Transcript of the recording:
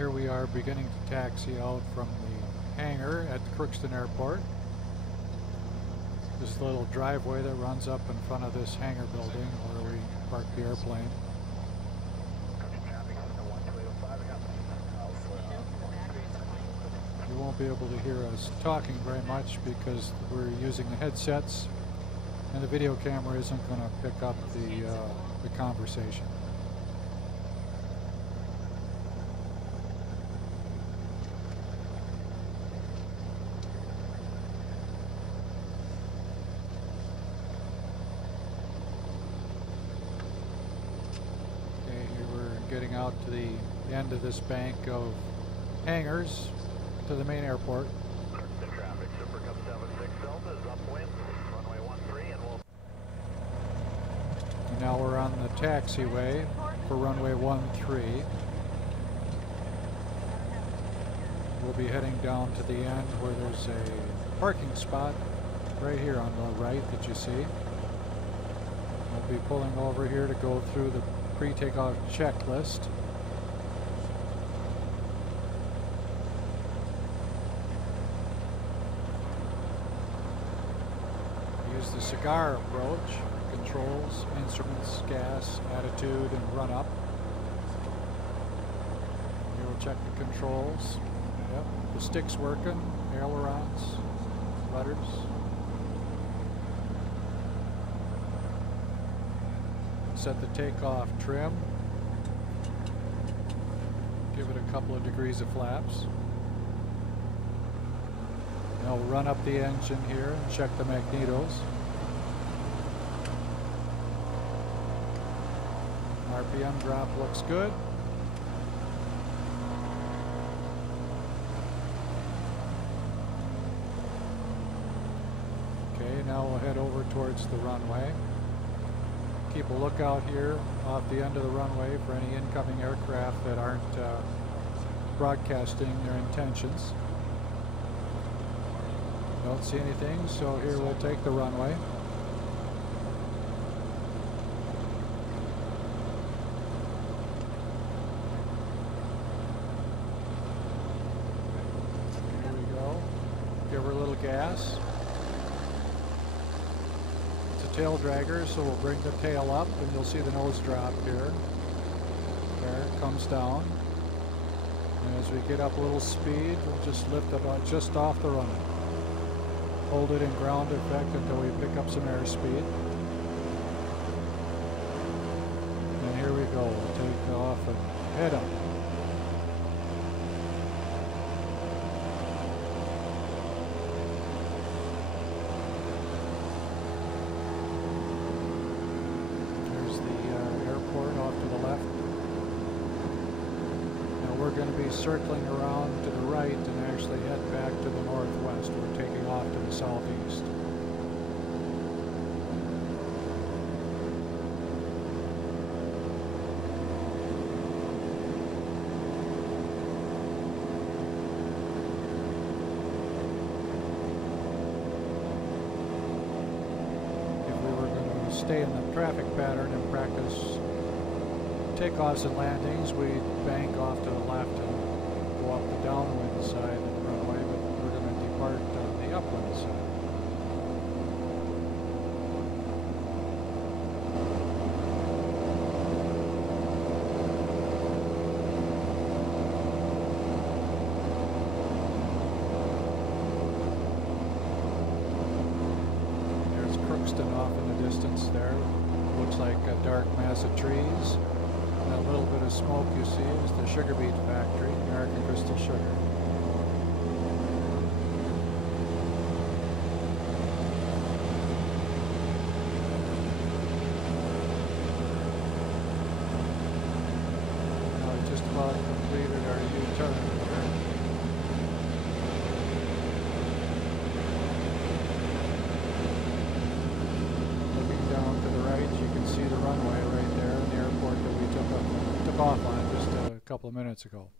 here we are beginning to taxi out from the hangar at Crookston Airport. This little driveway that runs up in front of this hangar building where we park the airplane. You won't be able to hear us talking very much because we're using the headsets and the video camera isn't going to pick up the conversation. Getting out to the end of this bank of hangars to the main airport. The traffic, Super Cup 76 Delta is upwind, runway 13, and we'll... And now we're on the taxiway for runway 13. We'll be heading down to the end where there's a parking spot right here on the right that you see. We'll be pulling over here to go through the pre-takeoff checklist. Use the cigar approach, controls, instruments, gas, attitude, and run up. Here we'll check the controls. Yep, the stick's working, ailerons, rudders. Set the takeoff trim. Give it a couple of degrees of flaps. Now we'll run up the engine here and check the magnetos. RPM drop looks good. Okay, now we'll head over towards the runway. Keep a lookout here off the end of the runway for any incoming aircraft that aren't broadcasting their intentions. Don't see anything, so here we'll take the runway. Here we go. Give her a little gas. Tail dragger, so we'll bring the tail up and you'll see the nose drop here. There, it comes down. And as we get up a little speed, we'll just lift about just off the runway. Hold it in ground effect until we pick up some airspeed. And here we go. We'll take off and head up. We're going to be circling around to the right and actually head back to the northwest. We're taking off to the southeast. If we were going to stay in the traffic pattern and practice takeoffs and landings, we bank off to the left and go up the downwind side of the runway, but we're going to depart the upwind side. There's Crookston off in the distance there. Looks like a dark mass of trees. That little bit of smoke you see is the sugar beet factory, American Crystal Sugar. Now we just about completed our U-turn here. Looking down to the right, you can see the runway right there in the airport that we took off on just a couple of minutes ago.